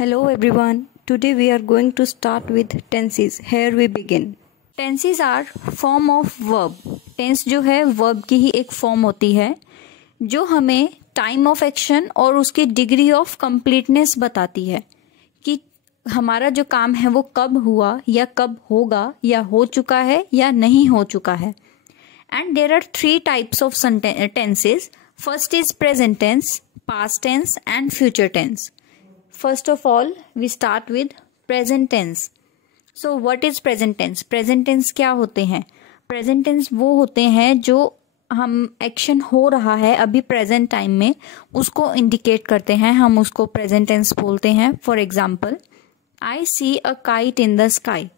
Hello everyone. Today we are going to start with tenses. Here we begin. Tenses are form of verb. Tense जो है verb की ही एक form होती है जो हमें टाइम ऑफ एक्शन और उसकी डिग्री ऑफ कंप्लीटनेस बताती है कि हमारा जो काम है वो कब हुआ या कब होगा या हो चुका है या नहीं हो चुका है. And there are three types of tenses. First is present tense, past tense and future tense. First of all, we start with present tense. So what is present tense? Present tense क्या होते हैं? Present tense वो होते हैं जो हम action हो रहा है अभी प्रेजेंट टाइम में उसको इंडिकेट करते हैं, हम उसको प्रेजेंट टेंस बोलते हैं. For example, I see a kite in the sky.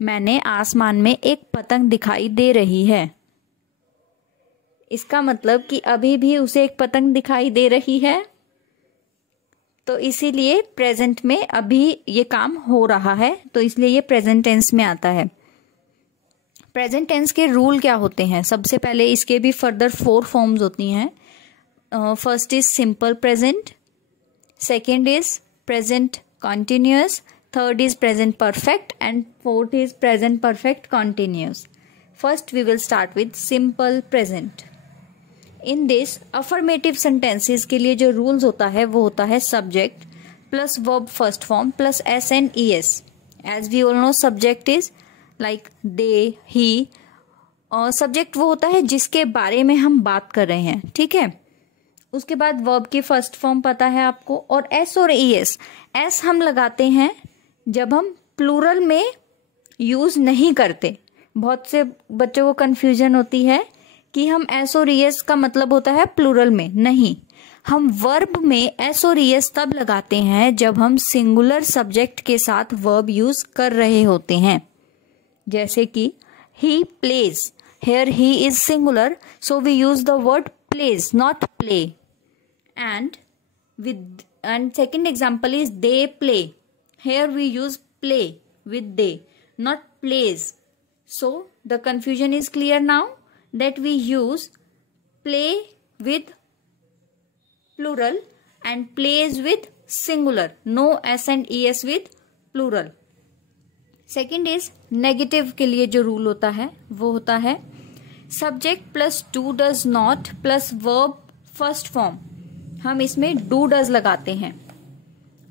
मैंने आसमान में एक पतंग दिखाई दे रही है. इसका मतलब कि अभी भी उसे एक पतंग दिखाई दे रही है, तो इसीलिए प्रेजेंट में अभी ये काम हो रहा है, तो इसलिए ये प्रेजेंट टेंस में आता है. प्रेजेंट टेंस के रूल क्या होते हैं? सबसे पहले इसके भी फर्दर 4 फॉर्म्स होती हैं. First is simple present, second is present continuous, third is present perfect and fourth is present perfect continuous. First we will start with simple present. In this affirmative sentences के लिए जो rules होता है वो होता है subject plus verb first form plus S and E S. As we all know subject is like they, he. और subject वो होता है जिसके बारे में हम बात कर रहे हैं, ठीक है. उसके बाद वर्ब की फर्स्ट फॉर्म पता है आपको, और एस और ई एस. एस हम लगाते हैं जब हम प्लूरल में यूज नहीं करते. बहुत से बच्चों को कंफ्यूजन होती है कि हम एस और ई एस का मतलब होता है प्लूरल में. नहीं, हम वर्ब में एस और ई एस तब लगाते हैं जब हम सिंगुलर सब्जेक्ट के साथ वर्ब यूज कर रहे होते हैं. जैसे कि he plays, here he is singular, so we use the word plays not play. And second example is they play, here we use play with they not plays. So the confusion is clear now that we use play with plural and plays with singular. No s and es with plural. Second is negative के लिए जो rule होता है वो होता है subject plus do does not plus verb first form. हम इसमें do does लगाते हैं.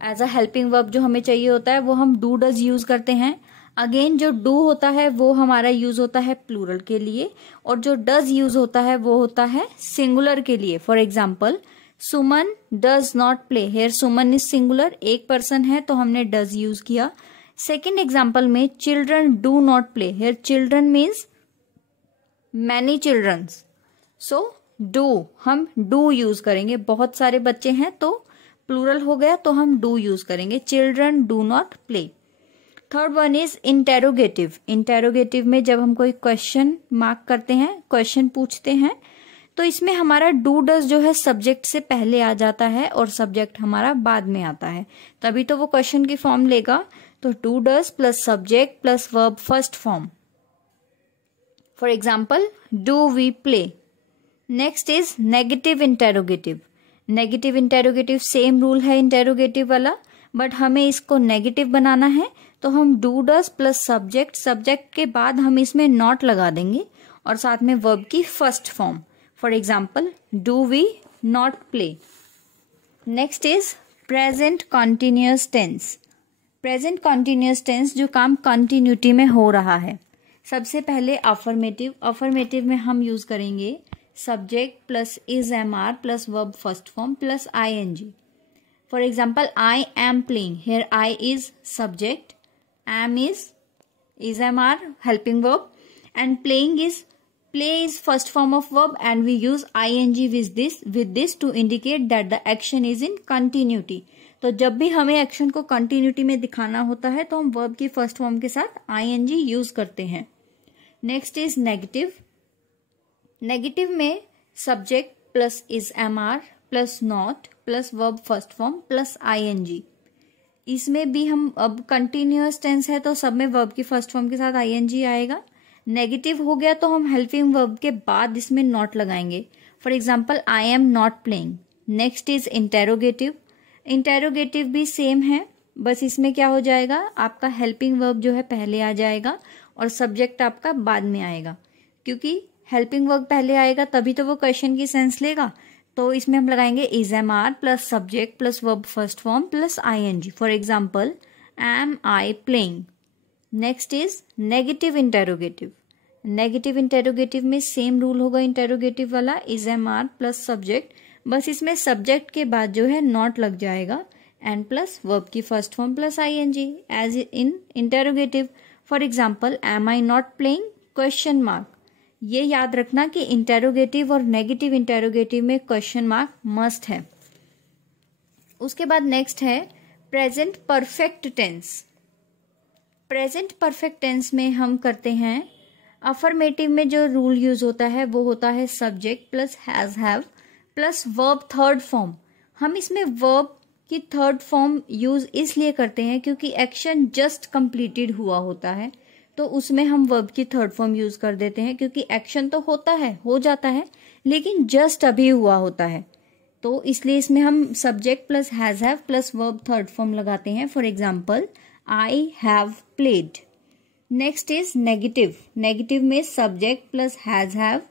एज अ हेल्पिंग वर्ब जो हमें चाहिए होता है वो हम do does यूज करते हैं. अगेन जो डू होता है वो हमारा यूज होता है प्लूरल के लिए, और जो डज यूज होता है वो होता है सिंगुलर के लिए. For example, Suman does not play. Here Suman is singular, एक पर्सन है तो हमने डज यूज किया. सेकेंड एग्जाम्पल में children do not play. Here children means many childrens, so do हम डू यूज करेंगे. बहुत सारे बच्चे हैं तो प्लूरल हो गया तो हम डू यूज करेंगे. Children do not play. Third one is interrogative. Interrogative में जब हम कोई क्वेश्चन मार्क करते हैं, क्वेश्चन पूछते हैं, तो इसमें हमारा डू डज जो है सब्जेक्ट से पहले आ जाता है और सब्जेक्ट हमारा बाद में आता है, तभी तो वो क्वेश्चन की फॉर्म लेगा. तो do does plus subject plus verb first form. For example, do we play. Next is negative interrogative. Negative interrogative same rule है इंटेरोगेटिव वाला, बट हमें इसको नेगेटिव बनाना है तो हम do does plus subject, subject के बाद हम इसमें नॉट लगा देंगे और साथ में वर्ब की first form. For example, do we not play. Next is present continuous tense. Present continuous tense जो काम कंटिन्यूटी में हो रहा है. सबसे पहले अफर्मेटिव. अफर्मेटिव में हम यूज करेंगे subject plus is am are plus verb first form plus I N G. For example, I am playing. Here I is subject, am is am are helping verb, and playing is play is first form of verb, and we use ing with this to indicate that the action is in continuity. तो जब भी हमें action को continuity में दिखाना होता है तो हम वर्ब की फर्स्ट फॉर्म के साथ ing यूज करते हैं. Next is negative. नेगेटिव में subject plus is am are plus not plus verb first form plus ING. इसमें भी हम अब कंटिन्यूअस टेंस है तो सब में वर्ब की फर्स्ट फॉर्म के साथ आईएनजी आएगा. नेगेटिव हो गया तो हम हेल्पिंग वर्ब के बाद इसमें नॉट लगाएंगे. For example, I am not playing. Next is interrogative. Interrogative भी सेम है, बस इसमें क्या हो जाएगा, आपका हेल्पिंग वर्ब जो है पहले आ जाएगा और सब्जेक्ट आपका बाद में आएगा, क्योंकि हेल्पिंग वर्ब पहले आएगा तभी तो वो क्वेश्चन की सेंस लेगा। तो इसमें हम लगाएंगे is am are plus subject plus verb first form plus ING. For example, am I playing. Next is negative interrogative. Negative interrogative में सेम रूल होगा इंटेरोगेटिव वाला, is am are plus subject, बस इसमें सब्जेक्ट के बाद जो है not लग जाएगा एंड प्लस वर्ब की first form plus ING as in interrogative. For example, am I not playing question mark. ये याद रखना कि इंटेरोगेटिव और नेगेटिव इंटेरोगेटिव में क्वेश्चन मार्क मस्ट है। उसके बाद नेक्स्ट है present perfect tense. Present perfect tense में हम करते हैं, अफर्मेटिव में जो रूल यूज होता है वो होता है subject plus has have plus verb third form. हम इसमें वर्ब की थर्ड फॉर्म यूज इसलिए करते हैं क्योंकि एक्शन जस्ट कंप्लीटेड हुआ होता है, तो उसमें हम वर्ब की थर्ड फॉर्म यूज कर देते हैं, क्योंकि एक्शन तो होता है, हो जाता है, लेकिन जस्ट अभी हुआ होता है, तो इसलिए इसमें हम subject plus has have plus verb third form लगाते हैं। For example, I have played. Next is negative. Negative में subject plus has have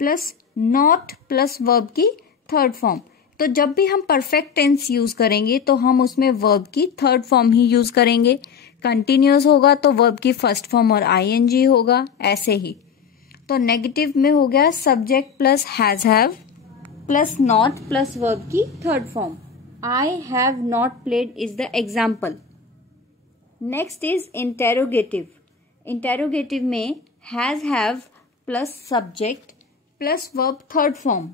plus not plus verb की थर्ड फॉर्म। तो जब भी हम परफेक्ट टेंस यूज करेंगे तो हम उसमें वर्ब की थर्ड फॉर्म ही यूज करेंगे। कंटिन्यूअस होगा तो वर्ब की फर्स्ट फॉर्म और आईएनजी होगा, ऐसे ही। तो नेगेटिव में हो गया subject plus has have plus not plus verb की third form. I have not played is the example. Next is interrogative. Interrogative में has have plus subject plus verb third form.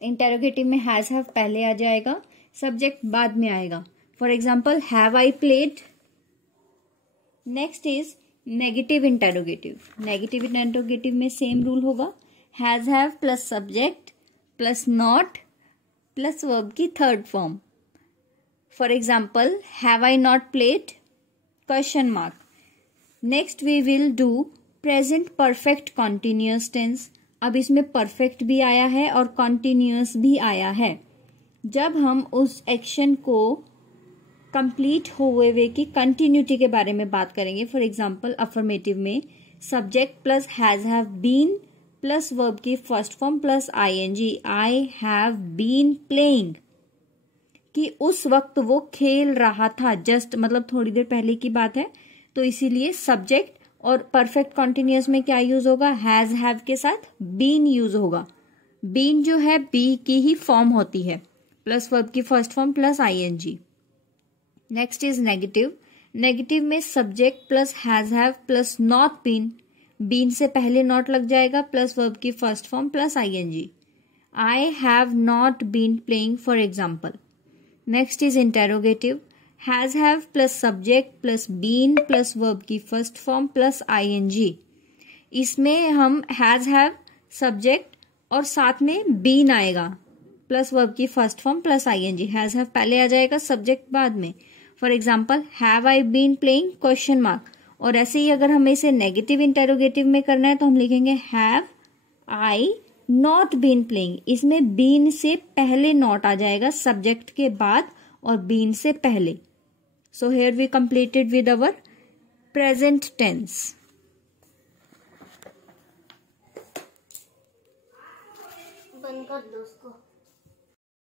Interrogative में has have पहले आ जाएगा, subject बाद में आएगा। For example, have I played. Next is negative interrogative. Negative interrogative में same rule होगा, has have plus subject plus not plus verb की third form. For example, have I not played question mark. Next we will do present perfect continuous tense. अब इसमें perfect भी आया है और continuous भी आया है। जब हम उस एक्शन को कंप्लीट हुए वे की कंटिन्यूटी के बारे में बात करेंगे, फॉर एग्जाम्पल अफर्मेटिव में subject plus has have been plus verb की first form plus ING, I have been playing, कि उस वक्त वो खेल रहा था, जस्ट मतलब थोड़ी देर पहले की बात है, तो इसीलिए सब्जेक्ट और परफेक्ट कॉन्टिन्यूअस में क्या यूज होगा, हैज हैव के साथ बीन यूज होगा। बीन जो है बी की ही फॉर्म होती है, प्लस वर्ब की first form plus ING. Next is negative. Negative में subject plus has have plus not been, been से पहले नॉट लग जाएगा प्लस वर्ब की first form plus ING. I have not been playing for example. Next is interrogative. Has have plus subject plus been plus verb की first form plus ING. इसमें हम has have subject और साथ में been आएगा plus verb की first form plus ING. Has have पहले आ जाएगा, सब्जेक्ट बाद में। For example, have I been playing question mark. और ऐसे ही अगर हमें इसे नेगेटिव इंटेरोगेटिव में करना है तो हम लिखेंगे have I not been playing. इसमें बीन से पहले नॉट आ जाएगा, सब्जेक्ट के बाद और बीन से पहले। So here we completed with our present tense. बंद कर दो।